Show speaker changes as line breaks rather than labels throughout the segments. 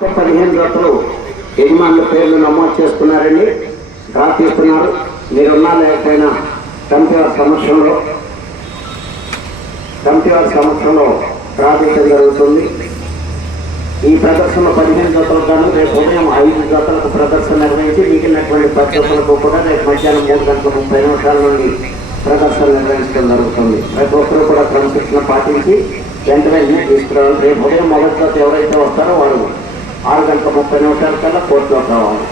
పదిహేను జతలు యజమానుల పేర్లు నమోదు చేస్తున్నారని డ్రా తీస్తున్నారు మీరున్నా లేకపోయినా కమిటీ సంవత్సరంలో సమక్షంలో? సంవత్సరంలో సమక్షంలో డ్రా తీయడం జరుగుతుంది. ఈ ప్రదర్శన పదిహేను జతలకు గాను రేపు ఉదయం ఐదు జతలకు ప్రదర్శన నిర్వహించి మిగిలినటువంటి పది కూడా రేపు మధ్యాహ్నం మూడు గంటల ముప్పై నిమిషాల నుండి ప్రదర్శన నిర్వహించడం జరుగుతుంది. ప్రతి ఒక్కరూ కూడా క్రమశిక్షణ పాటించి వెంటనే తీసుకురావాలి. రేపు ఉదయం మొదటి జత ఎవరైతే వస్తారో వారు ఆరు గంటల ముప్పై నిమిషాల కల్లా కోర్టులో కావాలి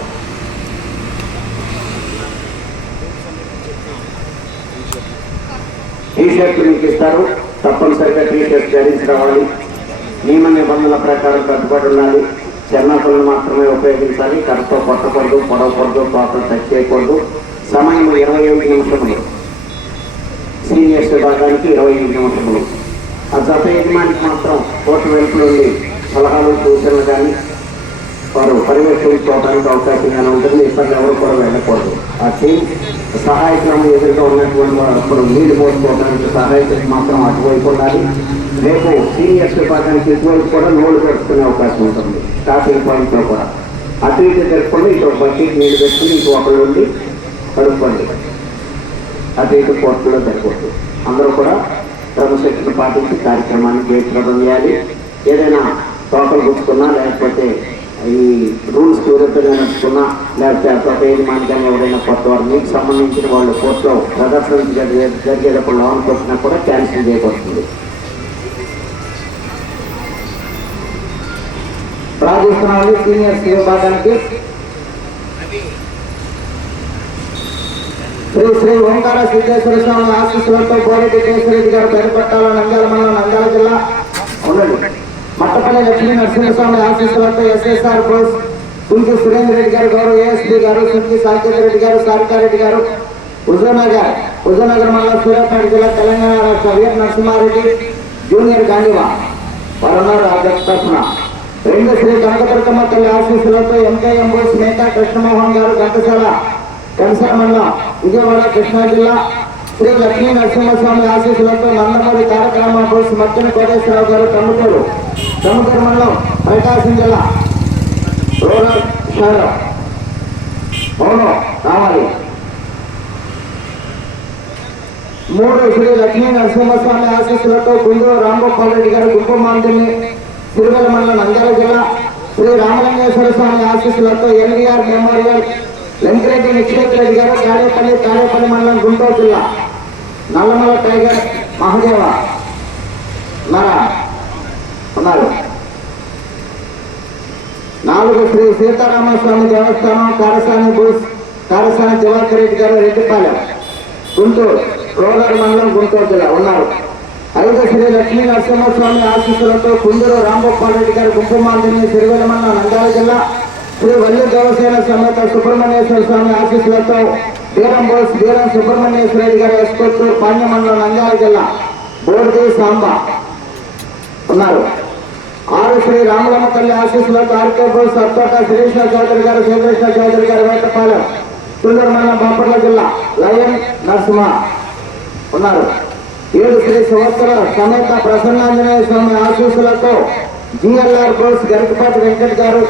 టీ షర్ట్ మీకు ఇస్తారు. తప్పనిసరిగా టీ షర్ట్ ధరించి రావాలి. నియమ నిబంధనల ప్రకారం కట్టుబడి ఉండాలి. చెన్నపల్లిని మాత్రమే ఉపయోగించాలి. కరెక్ట్తో కొట్టకూడదు పొడవకూడదు పాత్ర టచ్ చేయకూడదు. సమయం ఇరవై ఎనిమిది నిమిషములు. సీనియర్స్ విభాగానికి ఇరవై ఎనిమిది నిమిషములు. ఆ జత యజమానికి మాత్రం కోర్టు వెలుపులు ఉండి సలహాలు సూచనలు కానీ వారు పర్యవేక్షించుకోవడానికి అవకాశం కానీ ఉంటుంది ఇబ్బంది ఎవరు కూడా వెళ్ళకూడదు. ఆ టీం సహాయకులను ఎదురుగా ఉన్నటువంటి వారు అప్పుడు నీళ్ళు పోసుకోవడానికి సహాయకులకు మాత్రం అటువైపు ఉండాలి. రేపు సీనియర్స్ విభాగానికి ఇటువైపు కూడా నోళ్ళు పెట్టుకునే అవకాశం ఉంటుంది. స్టార్టింగ్ పాయింట్లో కూడా. అటు ఇటు జరుపుకొని ఇటు ఒక బకెట్ నీళ్ళు పెట్టుకుని ఇటు ఒకళ్ళు ఉండి కడుక్కోండి. అటు ఇటు కోర్టులో జరగవచ్చు అందరూ కూడా క్రమశిక్షణ పాటించి కార్యక్రమాన్ని జయప్రదం చేయాలి ఏదైనా తోకలు గుచ్చుకున్నా లేకపోతే ఈ రూల్స్ నడుచుకున్నా లేకపోతే అతొక యజమాని కానీ ఎవరైనా కొత్త వారు మీకు సంబంధించిన వాళ్ళు కోర్టులో ప్రదర్శన జరిగే జరిగేటప్పుడు లోన్ కొట్టినా కూడా క్యాన్సిల్ చేయబడుతుంది. ప్రార్థిస్తున్నాను సీనియర్ విభాగానికి. శ్రీ శ్రీ ఓంకార సిద్ధేశ్వర స్వామి ఆశీస్సులతో కోరెడ్డి కేశవరెడ్డి గారు పెరపట్టాల నంద్యాల మండలం నంద్యాల జిల్లా. ఉండండి. మట్టపల్లి లక్ష్మీ నరసింహస్వామి ఆశీస్సులతో ఎస్ఎస్ఆర్ బోస్ సుంకి సురేంద్ర రెడ్డి గారు గౌరవ ఏఎస్పీ గారు సుంకి సాకేత్ రెడ్డి గారు సారికారెడ్డి గారు హుజూర్నగర్ హుజూర్నగర్ మండలం సూర్యాపేట జిల్లా తెలంగాణ రాష్ట్ర వీర్ నరసింహారెడ్డి జూనియర్ గాంధీవా. వారున్నారు అధ్యక్ష తరఫున. రెండు శ్రీ కనకదుర్గమ్మ తల్లి ఆశీస్సులతో ఎంకేఎం బోస్ మేతా కృష్ణమోహన్ గారు ఘంటసాల కనసర మండలం విజయవాడ కృష్ణా జిల్లా. శ్రీ లక్ష్మీ నరసింహస్వామి ఆశీస్సులతో నందమూరి తారక రామ బోస్ మద్దెన కోటేశ్వరరావు గారు తమ్ముటూరు తమ్ముటూరు మండలం ప్రకాశం జిల్లా. అవును రావాలి. మూడు శ్రీ లక్ష్మీ నరసింహస్వామి ఆశీస్సులతో గుండూరు రాంగోపాల్ రెడ్డి గారు గుప్పమాంతిని తిరుమల మండలం నంద్యాల జిల్లా శ్రీ రామలింగేశ్వర స్వామి ఆశీస్సులతో ఎన్వీఆర్ మెమోరియల్ వెంకరెడ్డి నిక్షేత్ రెడ్డి గారు తాడేపల్లి తాడేపల్లి మండలం గుంటూరు జిల్లా. నల్లమల టైగర్ మహాదేవ. మన ఉన్నారు. నాలుగు శ్రీ సీతారామస్వామి దేవస్థానం కారసాని బూస్ కారసాని దివాకర్ రెడ్డి గారు రెడ్డిపాలెం గుంటూరు రోలర్ మండలం గుంటూరు జిల్లా ఉన్నారు. ఐదు శ్రీ లక్ష్మీ నరసింహస్వామి ఆశీస్సులతో కుందూరు రాంగోపాల్ రెడ్డి గారు గుంపమాందిని సిరివెల మండలం నంద్యాల జిల్లా శ్రీ వల్లి దేవసేన సమేత సుబ్రహ్మణ్యేశ్వర స్వామి ఆశీస్సులతో బీరం బోస్ బీరం సుబ్రహ్మణ్యేశ్వర రెడ్డి గారు ఎస్కొత్తూరు పాండ్య మండలం నంద్యాల జిల్లా బోర్ది సాంబ ఉన్నారు. ఆరు శ్రీ రామలమ్మ తల్లి ఆశీస్సులతో ఆర్కే బోస్ శ్రీకృష్ణ చౌదరి గారు శ్రీకృష్ణ చౌదరి గారు వేటపాలెం తుల్లూరు మండలం బాపట్ల జిల్లా లయన్ నరసింహ ఉన్నారు. ఏడు శ్రీ సంవత్సర సమేత ప్రసన్నాంజనేయ స్వామి ఆశీస్సులతో జిఎల్ఆర్ బోస్ గరికపాటి వెంకట్ గారు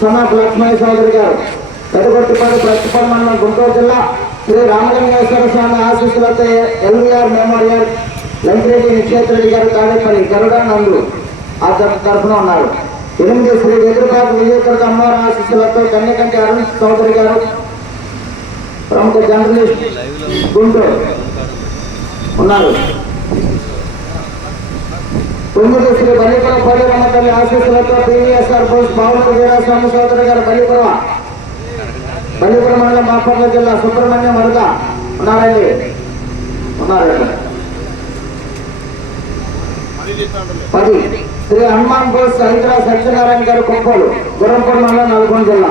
సమాప్ లక్ష్మయ్య చౌదరి గారు పెదగొట్టిపాటి ప్రతిపల్ మండలం గుంటూరు జిల్లా శ్రీ రామలింగేశ్వర స్వామి ఆశీస్సులతో ఎల్వీఆర్ మెమోరియల్ వెంకరెడ్డి నిక్షేత్ గారు తాడేపల్లి గరుడా నందు. అతని తరఫున ఉన్నాడు ఎనిమిది శ్రీ ఎదురుబాబు విజయదుర్గ అమ్మవారి ఆశీస్సులతో కన్యకంటి అరుణ్ చౌదరి గారు ప్రముఖ జర్నలిస్ట్ గుంటూరు ఉన్నారు. తొమ్మిది శ్రీ బల్లిపురం పల్లెరమ్మ తల్లి ఆశీస్సులతో టీవీఎస్ఆర్ బోస్ బావులూరు వీరాస్వామి చౌదరి గారు బల్లిపురం బల్లిపురం మండలం బాపట్ల జిల్లా సుబ్రహ్మణ్యం వరద ఉన్నారండి. ఉన్నారు పది. శ్రీ హనుమాన్ బోస్ హైదరాబాద్ సత్యనారాయణ గారు కొంపలు గుర్రంపూడి మండలం నల్గొండ జిల్లా.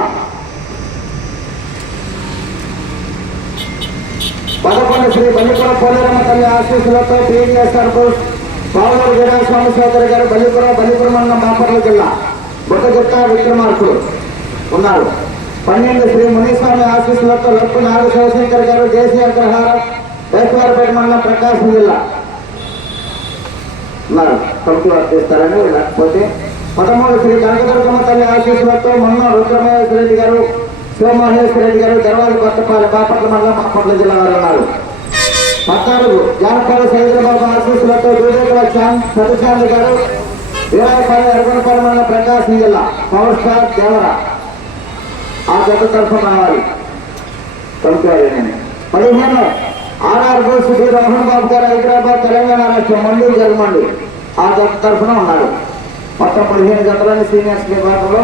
పదకొండు శ్రీ బల్లిపురం పోలేరమ్మ తల్లి ఆశీస్సులతో టీవీఎస్ఆర్ బోస్ పావులూరు వీరాస్వామి సోదరి గారు బల్లిపురం బల్లిపురం మండలం బాపట్ల జిల్లా. బుట్టగిట్ట విక్రమార్కు ఉన్నారు. పన్నెండు శ్రీ మునిస్వామి ఆశీస్సులతో లప్పు నాగ శివశంకర్ గారు దేశీయ అగ్రహారం వేసవారిపేట మండలం ప్రకాశం జిల్లా. మన తలుపు చేస్తారని లేకపోతే పదమూడు శ్రీ కనకదుర్గమ్మ తల్లి ఆశీస్సులతో మొన్న రుద్రమహేశ్వర రెడ్డి గారు శివమహేశ్వర రెడ్డి గారు దర్వాజు కొత్తపాలి బాపట్ల మండలం బాపట్ల జిల్లా వారు ఉన్నారు. పద్నాలుగు జానపద సైద్రబాబు ఆశీస్సులతో దూదేకుల శ్యామ్ సత్యశాంతి గారు వీరాయపల్లి అరగనపల్లి మండలం ప్రకాశం జిల్లా పవర్ స్టార్ దేవర. ఆ జత తరఫున రావాలి. తలుపు పదిహేను ఆర్ఆర్ బోస్ డి బాబు గారు హైదరాబాద్ తెలంగాణ రాష్ట్రం మండూరు జగమండి ఆ జత తరఫున ఉన్నారు. మొత్తం పదిహేను జతలని సీనియర్స్ విభాగంలో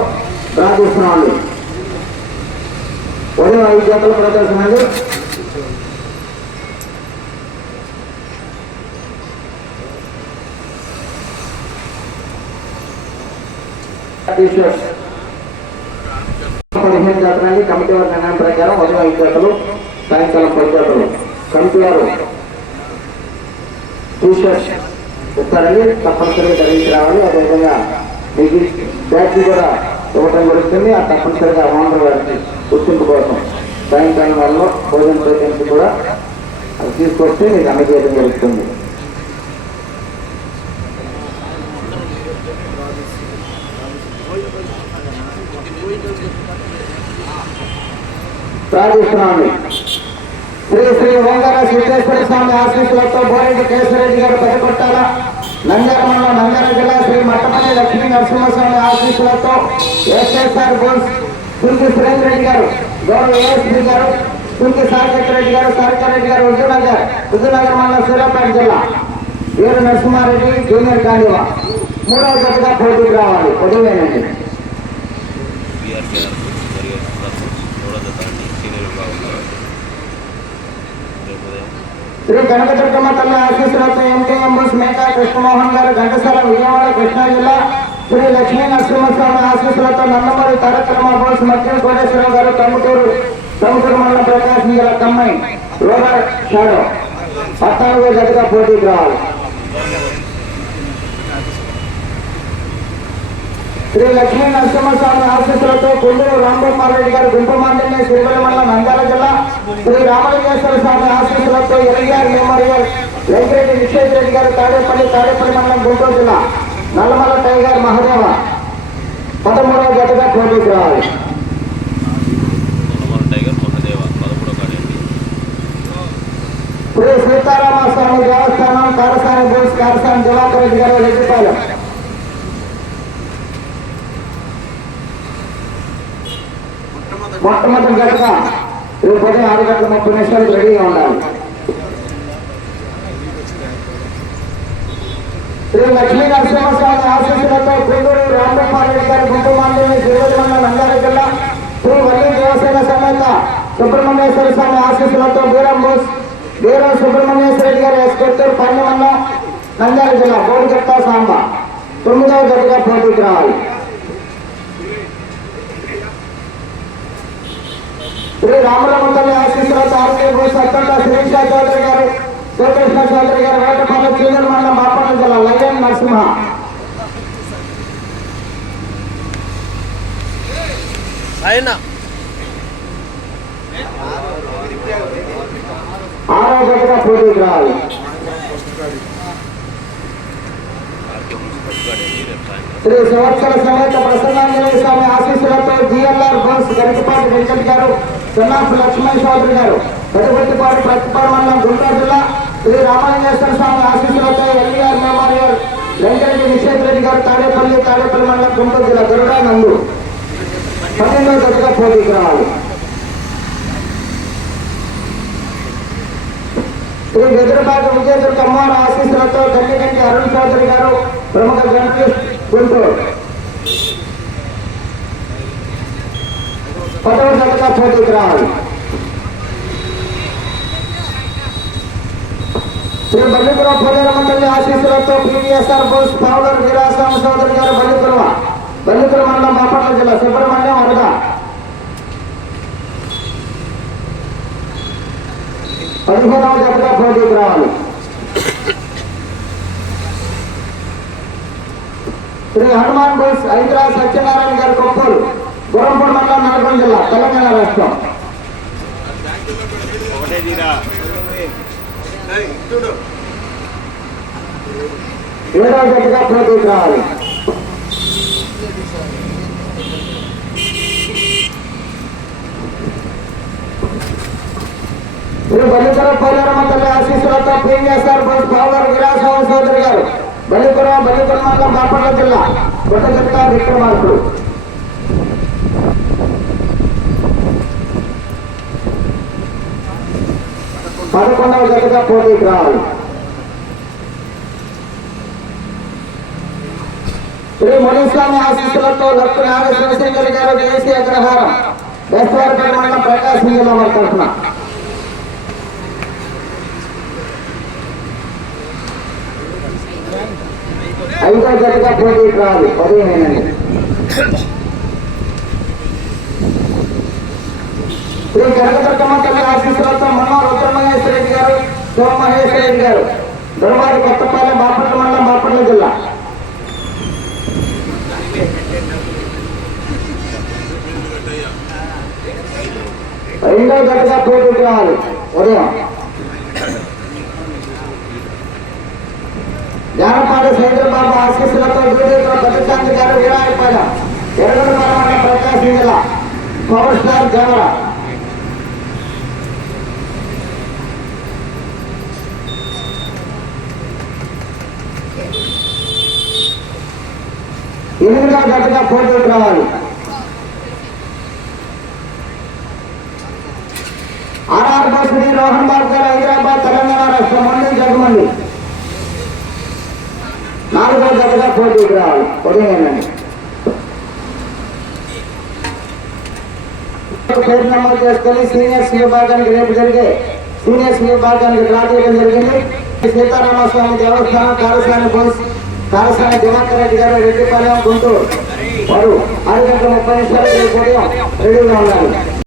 డ్రా చేస్తున్నామండి ఉదయం ఐదు జతలు ప్రదర్శన అండి. పదిహేను జాతరాన్ని కమిటీ వర్గ నిర్ణయం ప్రకారం ఉదయం ఐదు జాతలు సాయంకాలం పది జాతలు. కంప్యూటర్ వారు టీషర్ట్స్ తప్పనిసరిగా ధరించి రావాలి. అదేవిధంగా డిగ్రీ బ్యాటరీ కూడా ఇవ్వటం జరుగుతుంది. ఆ తప్పనిసరిగా ఓనర్ గారికి గుర్తింపు కోసం సాయంకాలం వల్ల భోజన ప్రయత్నించి కూడా అది తీసుకొస్తే మీకు అందజేయడం జరుగుతుంది. ప్రార్థిస్తున్నాను శ్రీ శ్రీ ఓంకార సిద్ధేశ్వర స్వామి ఆశీస్సులతో బోరెడ్డి కేశవరెడ్డి గారు పెద్దకొట్టాల. నంద్యాల మండలం నంద్యాల జిల్లా శ్రీ మట్టమల్లి లక్ష్మీ నరసింహస్వామి ఆశీస్సులతో ఎస్ఎస్ఆర్ బోన్స్ కుంకి సురేంద్ర రెడ్డి గారు గౌరవ ఏఎస్పీ గారు కుంకి సాకేత్ రెడ్డి గారు సారికర్ రెడ్డి గారు హుజూర్నగర్ హుజూర్నగర్ మండలం సూర్యాపేట జిల్లా. వీరు నరసింహారెడ్డి జూనియర్ కాండివా. మూడవ జతగా పోటీకి రావాలి. ఉదయమేనండి
బీఆర్కేఆర్ మరియు మూడో జత సీనియర్ విభాగంలో రేపు
శ్రీ కనక దుర్గమ్మ తల్లి ఆశీస్సులతో ఎంకేఎం బస్ మేకా కృష్ణమోహన్ గారు ఘంటసాల విజయవాడ కృష్ణా జిల్లా శ్రీ లక్ష్మీ నరసింహస్వామి ఆశీస్సులతో నందమూరి తారకరమ బోస్ మధ్య కోటేశ్వరరావు గారు తమ్ముటూరు తమ్ముటూరు మండలం ప్రకాశం జిల్లా కమ్మాయి రోలర్ షాడో. పద్నాలుగో జతగా పోటీకి రావాలి శ్రీ లక్ష్మీ నరసింహస్వామి ఆశీస్సులతో కొండూరు రాంగోపాల్ రెడ్డి గారు గుంపమాండనే శ్రీవెల్ల మండలం నంద్యాల జిల్లా శ్రీ రామలింగేశ్వర స్వామి ఆశీస్సులతో ఎల్ఆర్ మెమోరియల్ వెంకరెడ్డి విశ్వేశ్వర రెడ్డి గారు తాడేపల్లి తాడేపల్లి మండలం గుంటూరు జిల్లా నల్లమల టైగర్ మహదేవ పదమూడవ జతగా పోటీకి రావాలి. శ్రీ సీతారామ స్వామి దేవస్థానం కారసాని బోస్ కారసాని దివాకర్ రెడ్డి గారు రెడ్డిపాలెం. మొట్టమొదటి రేపు ఉదయం ఆరు గంటల ముప్పై నిమిషాలకు రెడీగా ఉండాలి. శ్రీ లక్ష్మీ నరసింహస్వామి ఆశీస్సులతో కొండూరు రామగోపాల్ రెడ్డి గారి కుటుంబాన్ని శ్రీవల్లి నంద్యాల జిల్లా శ్రీ వల్లి దేవసేన సమేత సుబ్రహ్మణ్యేశ్వర స్వామి ఆశీస్సులతో బీరం బోస్ బీరం సుబ్రహ్మణ్యేశ్వర రెడ్డి గారి ఎస్కొత్తూరు పన్నెమండలం నంద్యాల జిల్లా బోడిగట్ట సాంబ తొమ్మిదవ గదిగా పోటీకి రావాలి. శ్రీ రామరామతల్లి ఆశీస్సులతో ఆర్కే బోస్ అత్తంట శ్రీష చౌదరి గారు శ్రీకృష్ణ చౌదరి గారు వేటపాల చీనర్ మండలం బాపట్ల జిల్లా లయన్ నరసింహ
ఆయన
ఆరో జతగా పోటీకి రావాలి
ఆర్కే ఫస్ట్ కాడండి రేపు సాయంత్రం
శ్రీ సంవత్సర సమేత ప్రసన్నాంజనేయ స్వామి ఆశీస్సులతో జిఎల్ఆర్ బోస్ గరికపాటి వెంకట్ గారు సన్నాఫ్ లక్ష్మణ్ చౌదరి గారు. పెద్దపట్టిపాటి ప్రతిపాడు మండలం గుంటూరు జిల్లా శ్రీ రామలింగేశ్వర స్వామి ఆశీస్సులతో ఎల్ఈఆర్ మెమోరియల్ వెంకటరెడ్డి నిషేధ్ రెడ్డి గారు తాడేపల్లి తాడేపల్లి మండలం గుంటూరు జిల్లా గరుడా నందు. పన్నెండో జతగా పోటీకి రావాలి. శ్రీ వెదురుబాటు విజయదుర్గ అమ్మవారి ఆశీస్సులతో గంటిగంటి అరుణ్ చౌదరి గారు ప్రముఖ గణపతి గుంటూరు. పదవ జతగా పోటీకి రావాలి శ్రీ బల్లిపురం పోలేర మండలి ఆశీస్సులతో పీవీఎస్ఆర్ బోస్ పౌడర్ వీరాస్వామి చౌదరి గారు బల్లిపురం బల్లిపురం మండలం బాపట్ల జిల్లా సుబ్రహ్మణ్యం వరద పదిహేనవ జతగా పోటీకి రావాలి శ్రీ హనుమాన్ బోస్ హైదరాబాద్ సత్యనారాయణ గారి కొప్పూరు గురంపూడి మండలం నల్గొండ జిల్లా తెలంగాణ రాష్ట్రం. ఏడవ జతగా పోటీకి రావాలి. శ్రీ బల్లిపురం పోలేరమ్మ తల్లి ఆశీస్సులతో పీవీఎస్ఆర్ బస్ పవర్ విలాసరావు సోదరి గారు. బల్లిపురం బల్లిపురం మండలం బాపట్ల జిల్లా. కొట్టగట్ట విక్రమార్కుడు. పదకొండవ జతగా పోటీకి రావాలి శ్రీ మునిస్వామి ఆశీస్సులతో లక్ష్మీ నాగ శివశంకర్ గారు దేశీయ అగ్రహారం బెస్తవారిపేట మండలం ప్రకాశం జిల్లా వారి తరఫున ఐదో జతగా పోటీకి రావాలి పదిహేనండి శ్రీ కనకదుర్గమ్మ తల్లి ఆశీస్సులతో మన్నో రుద్రమహేశ్వర రెడ్డి గారు సోమమహేశ్వర రెడ్డి గారు దొరవారి కొత్తపాలెం బాపట్ల మండలం బాపట్ల జిల్లా. రెండో జతగా పోటీకి రావాలి ఉదయం. జానపాడ సైద్రబాబు ఆశీస్సులతో దూరేతో గతశాంతి గారు వీరాయపాలెం ఎరగడపాలెం మండలం ప్రకాశం జిల్లా. పవర్ స్టార్ జవరా ఎనిమిదో జతగా పోటీకి రావాలి ఆర్ఆర్ బస్ డి రోహన్ బాబు గారు హైదరాబాద్ తెలంగాణ రాష్ట్రం మండి జగమండి నాలుగో జతగా పోటీకి రావాలి ఉదయం పేరు నమోదు చేసుకొని సీనియర్స్ విభాగానికి రేపు జరిగే సీనియర్స్ విభాగానికి డ్రా చేయడం జరిగింది సీతారామస్వామి దేవస్థానం కారసాని బోస్ కారసాని దివాకర్ రెడ్డి గారు రెడ్డిపాలెం గుంటూరు. వారు ఆరు గంటల ముప్పై నిమిషాలు రేపు ఉదయం రెడీగా ఉన్నారు